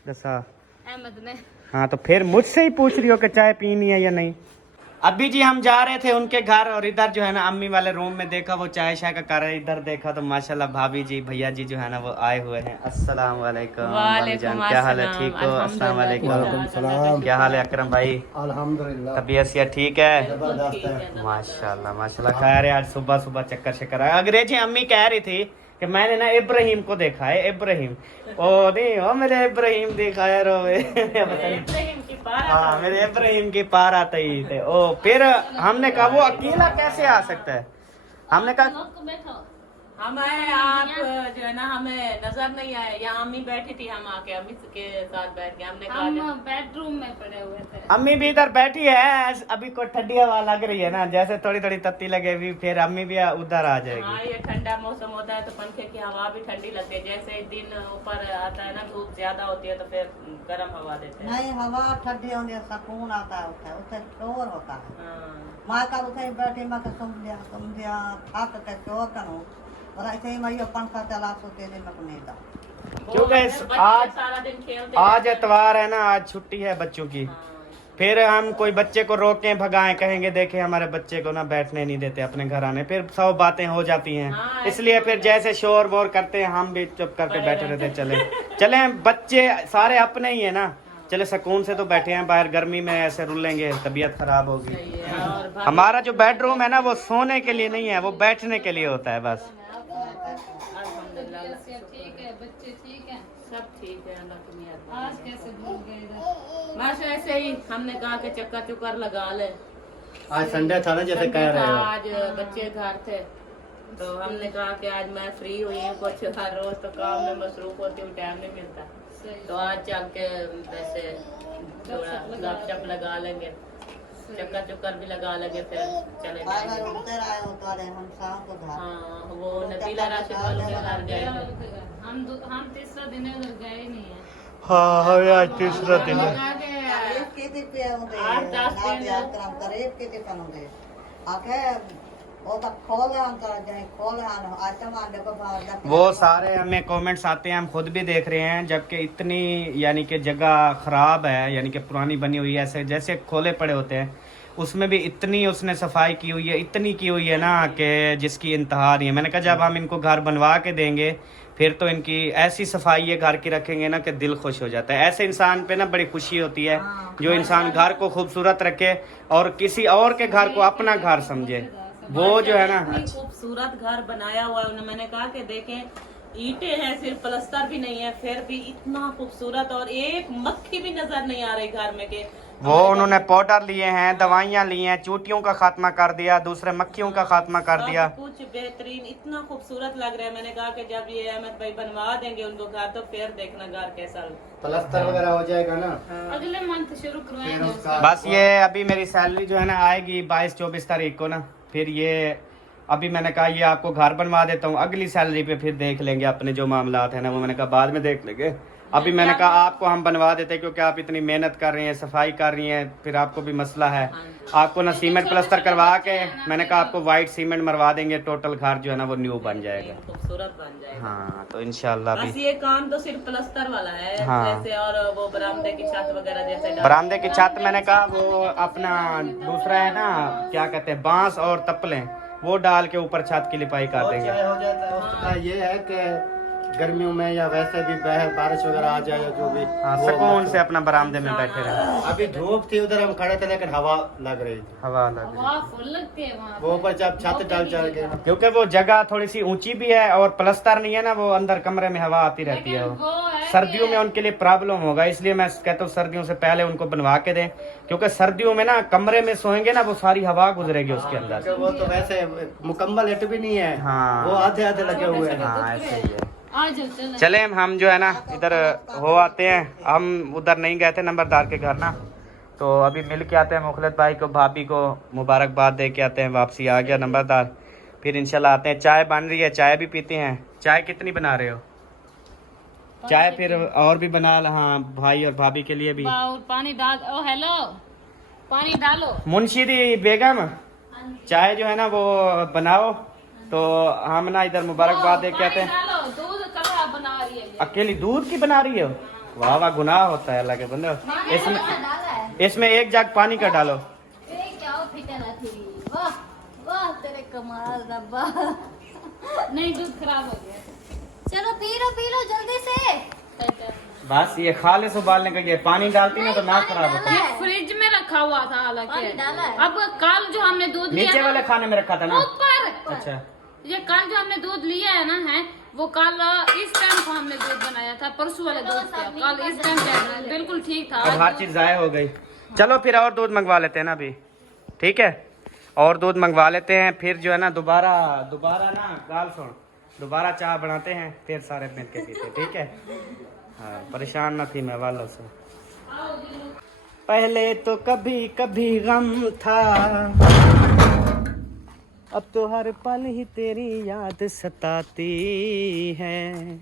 दसा अहमद ने। हाँ तो फिर मुझसे ही पूछ रही हो कि चाय पीनी है या नहीं? अभी जी हम जा रहे थे उनके घर और इधर जो है ना अम्मी वाले रूम में देखा वो चाय शाय का कर रहे, इधर देखा तो माशाल्लाह भाभी जी भैया जी जो है ना वो आए हुए हैं। अस्सलाम वालेकुम भाभी जान, क्या हाल है? ठीक हो? अस्सलाम वालेकुम, क्या हाल है अकरम भाई? अल्हम्दुलिल्लाह तबीयत से ठीक है? जबरदस्त है। माशाल्लाह माशाल्लाह। खैर आज सुबह सुबह चक्कर शक्कर आया। अंग्रेजी अम्मी कह रही थी कि मैंने ना इब्राहिम को देखा है, इब्राहिम ओ नहीं हो मेरे इब्राहिम देखा है रोवे हाँ मेरे इब्राहिम की पार आते ही थे। ओ फिर हमने कहा वो अकेला कैसे आ सकता है, हमने कहा बैठो हम आए, आप जो है ना हमें नजर नहीं आए। यहाँ अम्मी बैठी थी, हम आके अम्मी के साथ बैठ के हमने कहा हम बेडरूम में पड़े हुए थे। अम्मी भी इधर बैठी है, अभी को ठंडी हवा लग रही है ना, जैसे थोड़ी थोड़ी तत्ती लगेगी फिर अम्मी भी उधर आ हाँ जाएगी। ये ठंडा मौसम होता है तो पंखे की हवा भी ठंडी लगती है। जैसे दिन ऊपर आता है ना, धूप ज्यादा होती है तो फिर गर्म हवा देते हैं। नहीं हवा ठंडी होने से सुकून आता है, उसे शोर होता है। हाँ। माँ का उसे बैठे मैं सुन दिया हाथ तक शोर करूँ और ऐसे ही मैं ये पंखा चला सोते दिन में नहीं था। क्योंकि बच्चे आज सारा दिन खेलते आज रहते हैं। एतवार है ना, आज छुट्टी है बच्चों की। हाँ। फिर हम कोई बच्चे को रोकें भगाएं, कहेंगे देखे हमारे बच्चे को ना बैठने नहीं देते अपने घर आने, फिर सब बातें हो जाती हैं। हाँ, इसलिए फिर जैसे शोर वोर करते हैं हम भी चुप करके बैठे रहते हैं। चले चले बच्चे सारे अपने ही है ना, चले सुकून से तो बैठे हैं, बाहर गर्मी में ऐसे रुलेंगे तबीयत खराब होगी। सही है। और भाभी- हमारा जो बेडरूम है ना वो सोने के लिए नहीं है, वो बैठने के लिए होता है बस। अल्हम्दुलिल्लाह ठीक है, बच्चे ठीक है। सब ठीक है, अल्लाह की मेहरबानी। आज कैसे भूल गए इधर? बस ऐसे ही हमने कहा कि चक्कर चुक्कर लगा ले। आज संडे था ना, जैसे कह रहे हो। आज बच्चे घर थे तो हमने कहा कि आज मैं फ्री हुई हूँ, कुछ हर रोज तो काम में मसरूफ होती हूँ, टाइम नहीं मिलता। सही। तो आज चल के वैसे थोड़ा गपशप लगा लेंगे, चक्कर चुक्कर भी लगा लेंगे, फिर चले बार जाएंगे। बार उतर आए उतारे हम शाम को घर। हाँ वो नबीला राशिद वालों के घर गए थे। हम तीसरा दिन है, उधर गए ही नहीं है। हाँ हमें आज तीसरा दिन है। कहा कि करीब के दी पे होंगे 8-10 दिन ना करम करीब के दी पे होंगे आके वो तक खोले हम कर जाए खोले हम आइटम आने को बाहर वो सारे हमें कमेंट्स आते हैं, हम खुद भी देख रहे हैं, जबकि इतनी यानी कि जगह खराब है, यानी कि पुरानी बनी हुई है, ऐसे जैसे खोले पड़े होते हैं, उसमें भी इतनी उसने सफाई की हुई है, इतनी की हुई है ना कि जिसकी इंतहा नहीं है। मैंने कहा जब हम इनको घर बनवा के देंगे फिर तो इनकी ऐसी सफाई ये घर की रखेंगे ना कि दिल खुश हो जाता है। ऐसे इंसान पे ना बड़ी खुशी होती है जो इंसान घर को खूबसूरत रखे और किसी और के घर को अपना घर समझे, वो जो है ना। इतनी खूबसूरत घर बनाया हुआ है उन्होंने। मैंने कहा कि देखें ईंटें हैं, सिर्फ प्लास्टर भी नहीं है, फिर भी इतना खूबसूरत, और एक मक्खी भी नजर नहीं आ रही घर में के। वो उन्होंने पाउडर लिए हैं, दवाइयाँ ली हैं, चूटियों का खात्मा कर दिया, दूसरे मक्खियों का खात्मा कर दिया। सब कुछ बेहतरीन, इतना खूबसूरत लग रहा है। मैंने कहा कि जब ये अहमद भाई बनवा देंगे उनको घर तो फिर देखना घर कैसा। प्लास्टर वगैरह हो जाएगा ना, अगले मंथ शुरू करवाएंगे फिर उसका। उसका बस ये अभी मेरी सैलरी जो है ना आएगी 22-24 तारीख को ना, फिर ये अभी मैंने कहा ये आपको घर बनवा देता हूँ, अगली सैलरी पे फिर देख लेंगे अपने जो मामला है ना, वो मैंने कहा बाद में देख लेंगे। अभी मैंने कहा आपको हम बनवा देते हैं क्योंकि आप इतनी मेहनत कर रही हैं, सफाई कर रही हैं, फिर आपको भी मसला है। आपको ना सीमेंट प्लास्टर करवा के मैंने कहा आपको वाइट सीमेंट मरवा देंगे, टोटल घर जो है ना वो न्यू बन जाएगा। खूबसूरत बन जाएगा। हाँ तो इंशाल्लाह बस भी ये काम तो सिर्फ प्लास्टर वाला है। हाँ। जैसे और वो बरामदे की छत वगैरह जैसे बरामदे की छत मैंने कहा वो अपना दूसरा है ना क्या कहते हैं बांस और तपले वो डाल के ऊपर छत की लिपाई कर और देंगे। चाहे हो जाता है उसका ये है कि गर्मियों में या वैसे भी बारिश वगैरह आ जाए या जो भी हाँ वो सुकून से अपना बरामदे में बैठे रहे। अभी धूप थी उधर हम खड़े थे लेकिन हवा लग रही थी, हवा लग हवा फुल लगती है वहाँ वो ऊपर जब छत डाल चल गए। क्योंकि वो जगह थोड़ी सी ऊंची भी है और प्लास्टर नहीं है ना, वो अंदर कमरे में हवा आती रहती है। लेकिन वो है सर्दियों में उनके लिए प्रॉब्लम होगा, इसलिए मैं कहता हूँ सर्दियों से पहले उनको बनवा के दें, क्योंकि सर्दियों में ना कमरे में सोएंगे ना वो सारी हवा गुजरेगी उसके अंदर। कि वो तो वैसे मुकम्मल हिट भी नहीं है, हाँ। वो आधे आधे लगे हुए हैं। हाँ ऐसे ही है। आ जाओ चलो। चले हम जो है ना इधर हो आते हैं, हम उधर नहीं गए थे नंबरदार के घर ना, तो अभी मिल के आते हैं मुखलिस भाई को, भाभी को मुबारकबाद दे के आते हैं। वापसी आ गया नंबरदार, फिर इंशाल्लाह आते हैं। चाय बन रही है, चाय भी पीते हैं। चाय कितनी बना रहे हो? चाय फिर और भी बना हाँ भाई और भाभी के लिए भी। और पानी डाल। ओ हेलो, पानी डालो। मुंशीदी बेगम चाय जो है ना वो बनाओ, तो हम ना इधर मुबारकबाद दे के आते हैं। पानी डालो, दूध कड़ा बना रही है ये। अकेली दूध की बना रही हो? वाह वाह, गुनाह होता है अल्लाह के बंदे। इसमें एक जग पानी का डालो। वाह वाह तेरे कमाल रब्बा। नहीं दूध खराब हो गया। चलो पी लो जल्दी से। बस ये खालिस उबालने का, ये पानी डालती ना तो नाक खराब होता है। ये फ्रिज में रखा हुआ था हालांकि। पानी डाला है। अब कल जो हमने दूध लिया नीचे ना, वाले खाने में रखा था ना। ऊपर अच्छा ये कल जो हमने दूध लिया है ना है वो कल इस टाइम को हमने दूध बनाया था, परसों वाले दूध का, कल इस टाइम बिल्कुल ठीक था। अब हर चीज जाया हो गई। चलो फिर और दूध मंगवा लेते हैं ना अभी, ठीक है, और दूध मंगवा लेते हैं, फिर जो है ना दोबारा ना गाल सुन, दोबारा चाय बनाते हैं, फिर सारे मिल के पीते, ठीक है। हाँ, परेशान न थी मैं वालों से। पहले तो कभी कभी गम था, अब तो हर पल ही तेरी याद सताती है,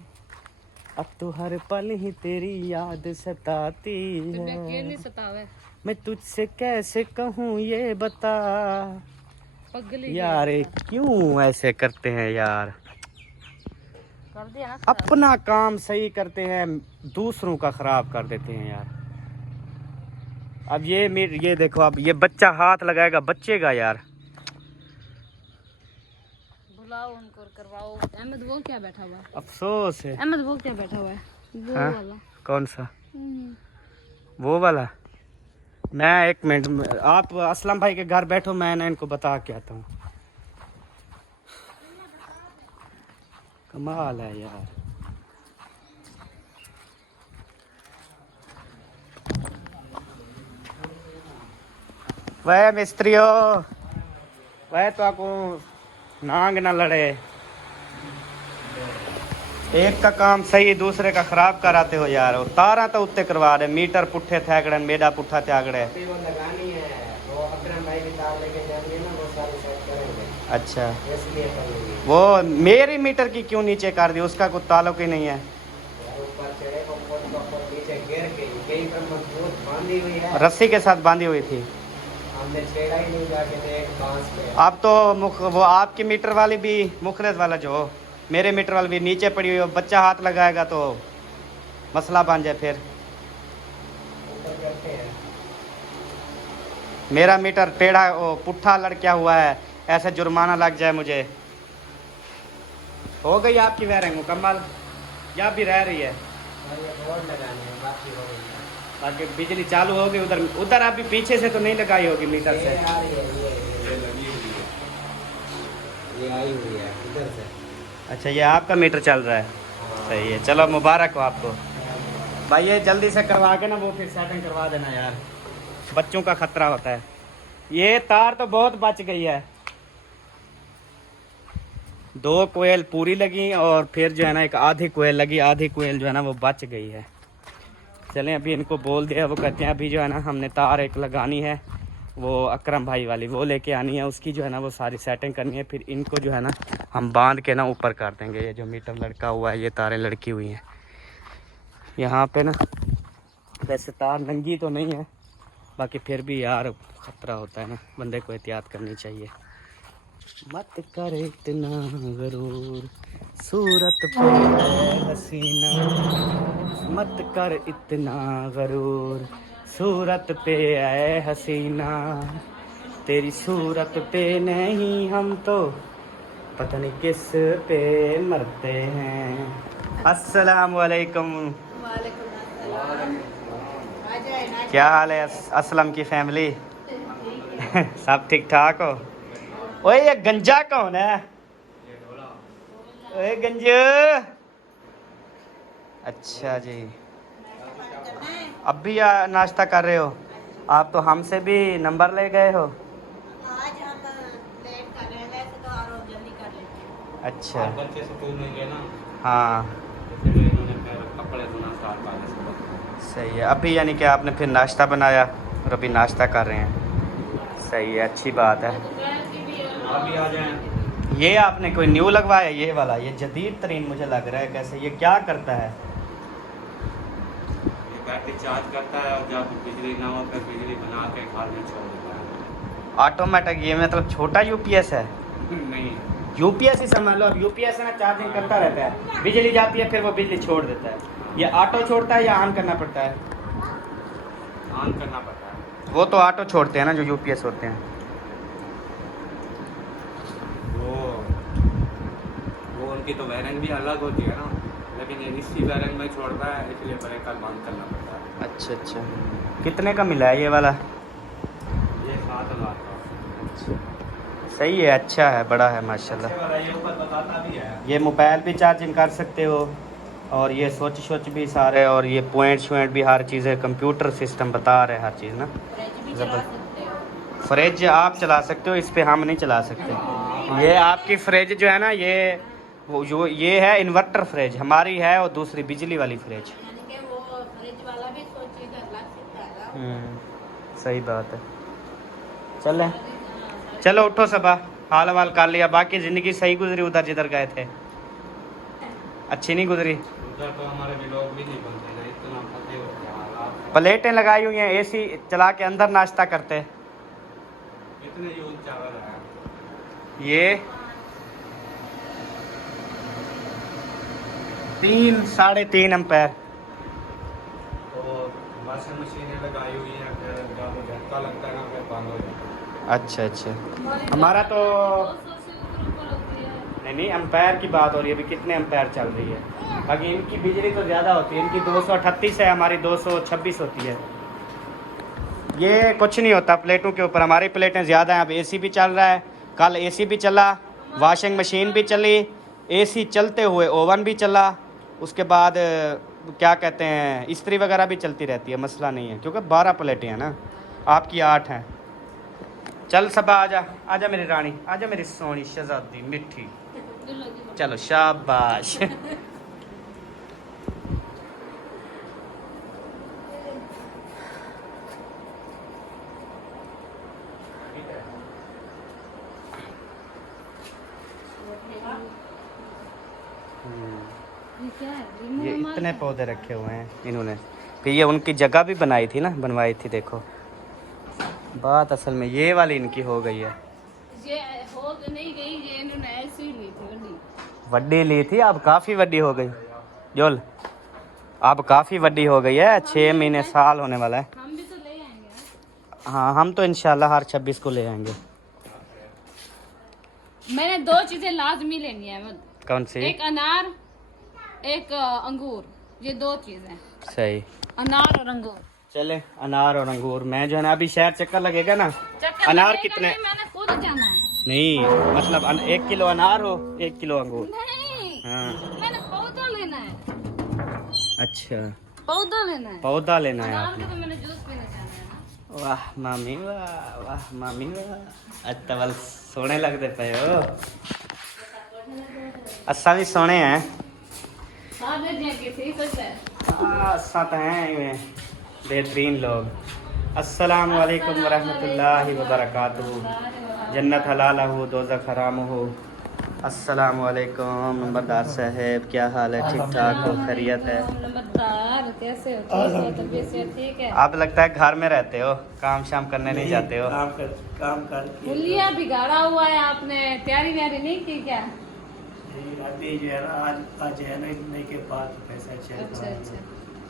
अब तो हर पल ही तेरी याद सताती है। सतावे मैं तुझसे कैसे कहूँ ये बता यार, क्यों ऐसे करते हैं यार, कर दिया ना। अपना काम सही करते हैं, दूसरों का खराब कर देते हैं यार। अब ये देखो, अब ये बच्चा हाथ लगाएगा, बच्चेगा यार। बुलाओ उनको और करवाओ। अहमद वो क्या बैठा हुआ है? अफसोस है। अहमद वो क्या बैठा हुआ है? वो हाँ? वाला। कौन सा? वो वाला? मैं एक मिनट, आप असलम भाई के घर बैठो, मैं ना इनको बता के आता हूँ। कमाल है यार। वह मिस्त्रियों, वह तो आपको नांग ना लड़े, एक का काम सही दूसरे का खराब कराते हो यार। और तारा तो उत्ते करवा रहे, मीटर पुट्ठे थे, मेडा पुट्ठा त्यागड़े। वो लगानी है, वो अकरम भाई की तार लेके जानी है ना, वो सारी सेट करेंगे, अच्छा, इसलिए कर लेंगे। वो मेरी मीटर की क्यों नीचे कर दी, उसका कोई ताल्लुक ही नहीं है। ऊपर चढ़े को नीचे गिर के कहीं पर मजबूत बांधी हुई है, रस्सी के साथ बांधी हुई थी, हमने छेड़ा ही नहीं जाके देख बांस पे। अब तो वो आपकी मीटर वाली भी, मुखलेस वाला जो मेरे मीटर वाली भी नीचे पड़ी हुई है, बच्चा हाथ लगाएगा तो मसला बन जाए। फिर ऊपर करते हैं, मेरा मीटर टेढ़ा पुट्ठा लड़किया हुआ है, ऐसे जुर्माना लग जाए मुझे। हो गई आपकी वायरिंग मुकम्मल या भी रह रही है? और ये बोर्ड लगाने हैं, बाकी हो गई है। बाकी बिजली चालू होगी उधर, उधर अभी पीछे से तो नहीं लगाई होगी मीटर से? ये आ रही है, ये लगी हुई है, ये आई हुई है इधर से। अच्छा, ये आपका मीटर चल रहा है, सही है, चलो मुबारक हो आपको भाई। ये जल्दी से करवा के ना वो फिर सेटिंग करवा देना यार, बच्चों का खतरा होता है। ये तार तो बहुत बच गई है, 2 कोयल पूरी लगी और फिर जो है ना एक आधी कोयल लगी, आधी कोयल जो है ना वो बच गई है। चलें, अभी इनको बोल दिया, वो कहते हैं अभी जो है ना हमने तार एक लगानी है, वो अकरम भाई वाली, वो लेके आनी है, उसकी जो है ना वो सारी सेटिंग करनी है, फिर इनको जो है ना हम बांध के ना ऊपर कर देंगे। ये जो मीटर लड़का हुआ है, ये तारें लड़की हुई हैं यहाँ पे ना। वैसे तार नंगी तो नहीं है, बाकी फिर भी यार खतरा होता है ना, बंदे को एहतियात करनी चाहिए। मत कर इतना गरूर सूरत पे हसीना, मत कर इतना गरूर सूरत पे ऐ हसीना, तेरी सूरत पे नहीं हम तो पता नहीं किस पे मरते हैं। अस्सलाम वालेकुम। क्या हाल है असलम की फैमिली? सब ठीक ठाक हो? ओए ये गंजा कौन है? ओए गंज, अच्छा जी, अब भी नाश्ता कर रहे हो? आप तो हमसे भी नंबर ले गए हो। आज हम लेट कर रहे हैं, वैसे तो और जल्दी कर लेते हैं। अच्छा, बच्चे स्कूल में गए ना, हाँ इसलिए इन्होंने फिर कपड़े धोना स्टार्ट कर दिया। सही है। अभी यानी कि आपने फिर नाश्ता बनाया और अभी नाश्ता कर रहे हैं, सही है, अच्छी बात है। आप भी आ जाएं। ये आपने कोई न्यू लगवाया, ये वाला, ये जदीद तरीन मुझे लग रहा है। कैसे, ये क्या करता है? ये बैटरी चार्ज करता है और जब बिजली ना हो फिर बिजली बना के घर में छोड़ देता है। ऑटोमेटिक, ये मतलब छोटा यूपीएस है? नहीं, यूपीएस ही समझ लो। अब यूपीएस है ना, चार्जिंग करता रहता है, बिजली जाती है फिर वो बिजली छोड़ देता है। ये ऑटो छोड़ता है या ऑन करना पड़ता है? ऑन करना पड़ता है। वो तो ऑटो छोड़ते हैं ना जो यूपीएस होते हैं। वो उनकी तो वायरिंग भी अलग होती है ना, लेकिन ये इसी वायरिंग में छोड़ता है, इसलिए ब्रेकर बंद करना पड़ता है। अच्छा अच्छा, कितने का मिला है ये वाला? ये 7 लाख का। सही है, अच्छा है, बड़ा है माशाल्लाह। ये ऊपर बताता भी है। ये मोबाइल भी चार्जिंग कर सकते हो, और ये स्विच भी सारे, और ये पॉइंट भी हर चीज़ है, कंप्यूटर सिस्टम बता रहे हर चीज़ ना। फ्रिज भी चला सकते हो। फ्रिज आप चला सकते हो, इस पे हम नहीं चला सकते। ये आपकी फ्रिज जो है ना, ये वो जो ये है इन्वर्टर फ्रिज, हमारी है और दूसरी बिजली वाली फ्रिज। यानी कि वो फ्रिज वाला भी सोचिए लग सकता है। सही बात है। चले चलो उठो सबा, हाल वाल कर लिया, बाकी ज़िंदगी सही गुजरी उधर जिधर गए थे? अच्छी नहीं गुजरी? उधर तो हमारे व्लॉग भी नहीं बनते ना, इतना पते होते हैं हालात। प्लेटें लगाई हुई हैं, एसी चला के अंदर नाश्ता करते। इतने यूज चावल है। ये 3-3.5 एम्पेयर। और वॉशिंग मशीनें लगाई हुई हैं, फिर जब झटका लगता है ना फिर बंद हो जाता है। अच्छा अच्छा, हमारा तो 200 से ऊपर होती है। नहीं एम्पायर की बात हो रही है, अभी कितने एम्पायर चल रही है। बाकी इनकी बिजली तो ज़्यादा होती है, इनकी 238 है, हमारी 226 होती है। ये कुछ नहीं होता प्लेटों के ऊपर, हमारी प्लेटें ज़्यादा हैं। अब एसी भी चल रहा है, कल एसी भी चला, वॉशिंग मशीन भी चली, एसी चलते हुए ओवन भी चला, उसके बाद क्या कहते हैं इस्त्री वगैरह भी चलती रहती है, मसला नहीं है, क्योंकि 12 प्लेटें हैं ना, आपकी 8 हैं। चल सबा आजा, आजा मेरी रानी, आजा मेरी सोनी शहजादी मिठी। चलो शाबाश। ये क्या है? ये इतने पौधे रखे हुए हैं इन्होंने, फिर ये उनकी जगह भी बनाई थी ना, बनवाई थी। देखो बात असल में ये वाली इनकी हो गई है, ये हो नहीं गई, ये इन्होंने ऐसे ही ली थी वड्डी। वड्डी ली थी, अब काफ़ी वड्डी हो गई जोल, अब काफ़ी वड्डी हो गई है, 6 महीने साल होने वाला है। हम भी तो ले आएंगे। हाँ हम तो इंशाल्लाह हर 26 को ले आएंगे। मैंने 2 चीजें लाजमी लेनी है, कौन सी? एक अनार, एक अंगूर, ये 2 चीजें, सही, अनार और अंगूर। चले अनार और अंगूर। मैं जो है ना अभी शहर चक्कर लगेगा ना, चक्कर अनार लगेगा कितने? नहीं, मैंने खुद जाना है। नहीं मतलब 1 किलो अनार हो, 1 किलो अंगूर। नहीं, हाँ मैंने पौधा लेना है, अच्छा, पौधा लेना है। पौधा लेना है अनार आपने। का तो मैंने जूस पीना चाहना है। वाह मामी वाह, वाह मामी वाह, अत्तवल सोने लगते पे हो। असा भी सोने हैं। सारे दिया के थी सच है। असा तो हैं बेहतरीन लोग। अस्सलाम वालेकुम वरहमतुल्लाहि वबरकातुहू। जन्नत हलाल हो, दोज़ख हराम हो। अस्सलाम वालेकुम नंबरदार साहब, क्या हाल है? ठीक ठाक हो? खैरियत है? नंबरदार कैसे हो? ठीक हो? तबीयत से ठीक है? आप लगता है घर में रहते हो, काम शाम करने नहीं जाते हो? काम कर हुलिया बिगाड़ा हुआ है आपने, तैयारी व्यारी नहीं की क्या? अभी जो है ना आज है ना नई के पास पैसा अच्छा अच्छा,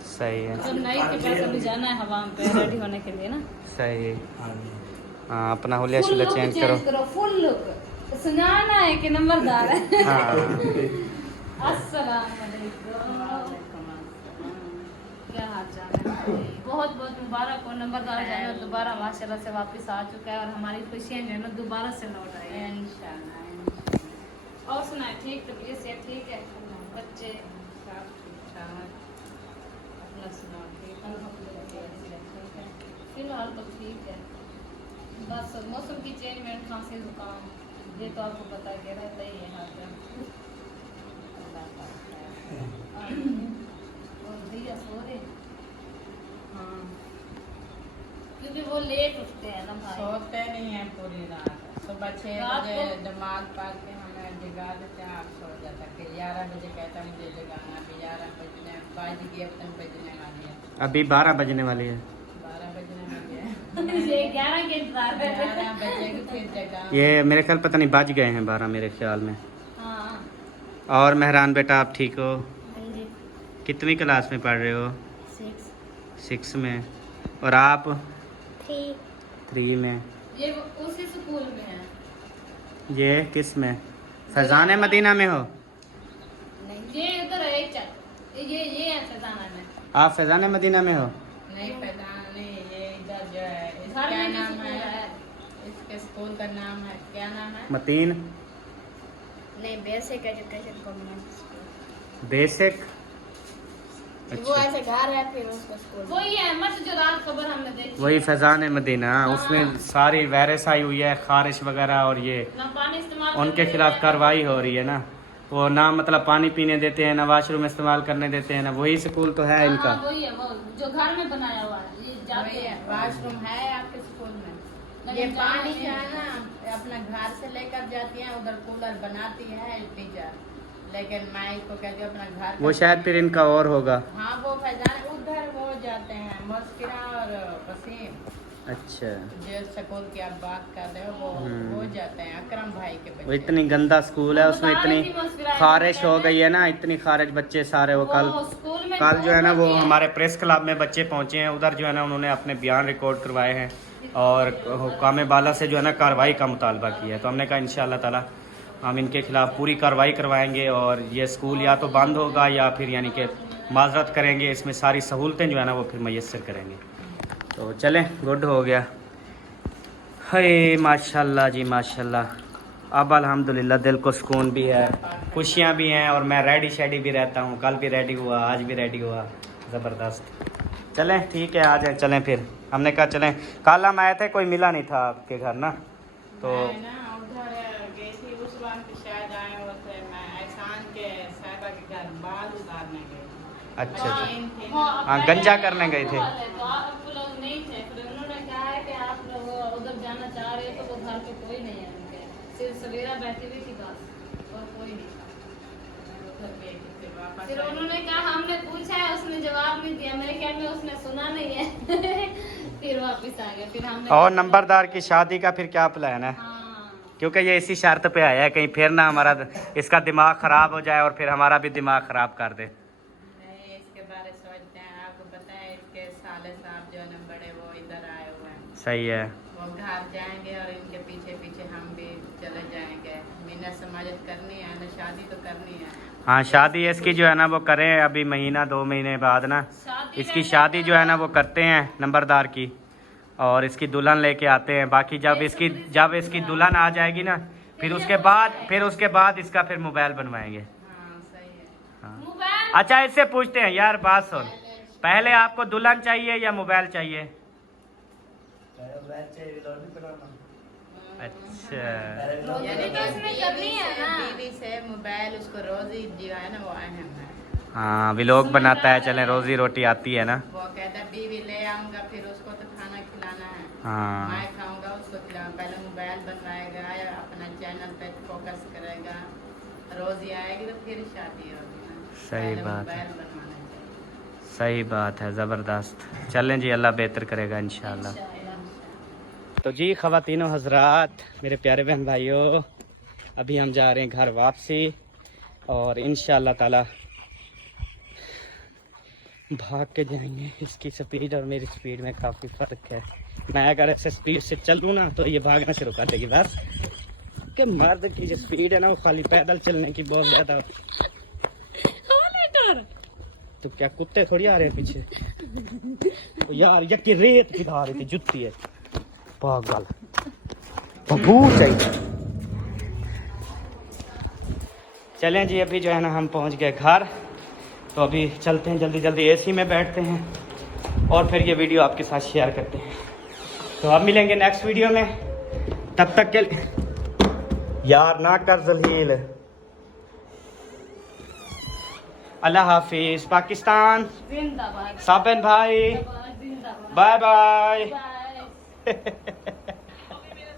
सही है, तो नई के पास अभी जाना है हवा पे रेडी होने के लिए ना। सही है। हाँ अपना हुलिया फुल शुलिया लुक चेंज चेंज करो, फुल लुक। सुनाना है कि नंबरदार है। हाँ अस्सलाम वालेकुम, क्या हाल चाल है? बहुत बहुत मुबारक हो, नंबरदार जो है ना दोबारा माशाल्लाह से वापस आ चुका है, और हमारी खुशियाँ जो है ना दोबारा से लौट आई है इंशाल्लाह। और सुनाए, ठीक तबीयत से ठीक है? बच्चे सब ठीक ठाक? अपना सुनाओ, ठीक है? फिलहाल तो ठीक है, बस मौसम की चेंजमेंट, खांसी जुकाम, ये तो आपको पता है रहता ही है हाथ में। और भैया सो रहे? हाँ, क्योंकि वो लेट उठते हैं ना भाई। सोते नहीं है पूरी रात, सुबह 6 रात बजे को- दिमाग पाल के हमें जगा देते हैं, आप सो जाता है। फिर 11 बजे कहता है मुझे जगाना, अभी 11 बजने बाज गए, अब तक बजने वाली है, अभी 12 बजने वाली है। 12 बजने वाली है। ये 11 के इंतजार में। 11 बजेगी फिर जगा। ये मेरे ख्याल पता नहीं बज गए हैं 12 मेरे ख्याल में। हाँ और मेहरान बेटा आप ठीक हो? हाँ जी, कितनी क्लास में पढ़ रहे हो? 6 में। और आप? 3 में। ये उसी स्कूल में है। ये किस में? फैजान मदीना में हो? नहीं, ये उधर है चक, ये है फैजाना में। आप फैजान मदीना में हो? नहीं पहचान नहीं, ये इधर जो है घर क्या में नाम स्कूल है, है। इसके स्कूल का नाम है, क्या नाम है? मतीन नहीं, basic education convent school. Basic. वो ऐसे घर है, फिर उसका स्कूल। वही है मत जो रात खबर हमने देखी। वही फैजान मदीना, उसमें सारी वायरस आई हुई है, खारिश वगैरह, और ये ना पानी इस्तेमाल उनके करने खिलाफ देते हैं। कार्रवाई हो रही है ना। वो ना मतलब पानी पीने देते हैं, ना वॉशरूम इस्तेमाल करने देते हैं, ना वही स्कूल तो है इनका। हाँ, वही है वो जो घर में बनाया हुआ है, ये जाते वही है, हैं। वॉशरूम है आपके स्कूल में? नहीं, ये जाना पानी नहीं जो है। है ना अपना घर से लेकर जाती है, उधर कूलर बनाती है टीचर, लेकिन मैं इसको कहती हूँ अपना घर वो का शायद फिर इनका और होगा। हाँ वो फैजान उधर वो जाते हैं मस्किरा और वसीम, अच्छा, जो स्कूल की आप बात कर रहे हो वो जाते हैं अकरम भाई के वो बच्चे। इतनी गंदा स्कूल है, उसमें इतनी खारिश हो गई है ना, इतनी खारिज बच्चे सारे। वो कल स्कूल में कल जो है ना वो होती है। हमारे प्रेस क्लब में बच्चे पहुंचे हैं, उधर जो है ना उन्होंने अपने बयान रिकॉर्ड करवाए हैं और हुक्काम बाला से जो है ना कार्रवाई का मुतालबा किया है। तो हमने कहा इंशाअल्लाह ताला हम इनके खिलाफ पूरी कार्रवाई करवाएंगे और ये स्कूल या तो बंद होगा या फिर यानी कि माजरत करेंगे, इसमें सारी सहूलतें जो है ना वो फिर मैसर करेंगे। तो चलें, गुड हो गया। हे माशाल्लाह जी माशाल्लाह, अब अल्हम्दुलिल्लाह दिल को सुकून भी है, खुशियाँ भी हैं, और मैं रेडी शेडी भी रहता हूँ। कल भी रेडी हुआ, आज भी रेडी हुआ, ज़बरदस्त। चलें ठीक है, आ जाए, चलें फिर। हमने कहा चलें, कल हम आए थे, कोई मिला नहीं था आपके घर ना, तो मैं ना उधर गई थी उस वक्त, शायद आए हुए थे, मैं एहसान के साहिबा के घर बाल उतारने गई थी। अच्छा अच्छा। मशीन थी हाँ, ना। हाँ, गंजा करने गए थे। तो आप लोग नहीं थे, फिर उन्होंने कहा है कि आप लोग उधर जाना चाह रहे हो, तो वो घर पे कोई नहीं है उनके, सिर्फ सवेरा बैठी हुई थी बस, और कोई नहीं था। उधर गई थी, फिर वापस फिर आई। उन्होंने कहा हमने पूछा है, उसने जवाब नहीं दिया, मेरे ख्याल में उसने सुना नहीं है। फिर वापस आ गया, फिर हमने और नंबरदार की शादी का फिर क्या प्लान है? हाँ क्योंकि ये इसी शर्त पे आया है, कहीं फिर ना हमारा इसका दिमाग ख़राब हो जाए और फिर हमारा भी दिमाग ख़राब कर दे। नहीं, इसके बारे सोचते हैं, आपको पता है इसके साले साहब जो है ना बड़े, वो इधर आए हुए हैं, सही है। वो घर जाएंगे और इनके पीछे पीछे हम भी चले जाएंगे। मिन्नत समाजत करनी है ना, शादी तो करनी है। हाँ, शादी इसकी जो है ना वो करें अभी महीना 2 महीने बाद ना, शादी इसकी शादी जो है ना वो करते हैं नंबरदार की, और इसकी दुल्हन लेके आते हैं। बाकी जब इसकी दुल्हन आ जाएगी ना, फिर उसके बाद इसका फिर मोबाइल बनवाएंगे। हाँ सही है। हाँ। मोबाइल अच्छा, इससे पूछते हैं यार, बात सुन, पहले आपको दुल्हन चाहिए या मोबाइल चाहिए? अच्छा, यानी तो इसमें करनी है ना। बीवी से मोबाइल, उसको रोजी जो है ना वो अहम है। हाँ, व्लॉग बनाता है, चलें, रोजी रोटी आती है ना। वो कहता है बीवी ले आऊंगा, फिर उसको तो खाना खिलाना है, हाँ, मैं खाऊंगा उसको खिलाऊंगा। पहले मोबाइल बनवाएगा या अपना चैनल पे फोकस करेगा, रोजी आएगी तो फिर शादी होगी ना। सही पहले बात है। मोबाइल बनवाना चाहिए। सही बात है, ज़बरदस्त। चलें जी, अल्लाह बेहतर करेगा इंशाल्लाह। तो जी ख़वातीनो हज़रात, मेरे प्यारे बहन भाइयों, अभी हम जा रहे हैं घर वापसी, और इंशाल्लाह ताला भाग के जाएंगे। इसकी स्पीड और मेरी स्पीड में काफ़ी फ़र्क है। मैं अगर ऐसे स्पीड से चलूँ ना तो ये भागना शुरू कर देगी। बस कि मर्द की जो स्पीड है ना वो खाली पैदल चलने की बहुत ज़्यादा होती है। तो क्या कुत्ते थोड़ी आ रहे हैं पीछे? तो यार यकी रेत पिघा रही थी, जुत्ती है पागल, बबू चाहिए। चलें जी, अभी जो है ना हम पहुंच गए घर, तो अभी चलते हैं जल्दी जल्दी, एसी में बैठते हैं और फिर ये वीडियो आपके साथ शेयर करते हैं। तो अब मिलेंगे नेक्स्ट वीडियो में, तब तक के लिए यार ना कर जलील, अल्लाह हाफिज। पाकिस्तान जिंदाबाद, साबिन भाई, जिंदाबाद, बाय बाय। बाय।